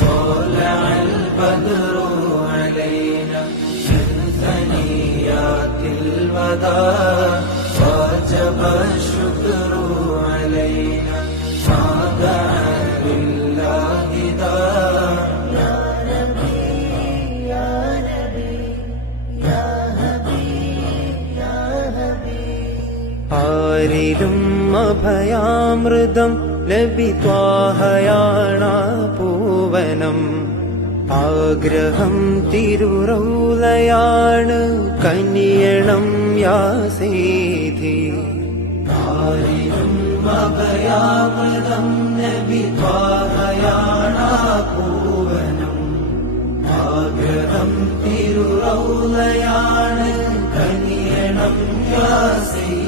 طلع البدر علينا من ثنيات الوداع وجب الشكر علينا ما دعا لله داع يا نبي يا نبي يا حبيب يا حبيب ആരിലും അഭയാമൃതം ലഭിത്വാഹയാണാ പൂവനം ആഗ്രഹം തിരുറൗലയാണ് കനിയണം യാ സീധി ആരിലും അഭയാമൃതം ലഭിത്വാഹയാണാ പൂവനം ആഗ്രഹം തിരുറൗലയാണ് കനിയണം യാ സീധി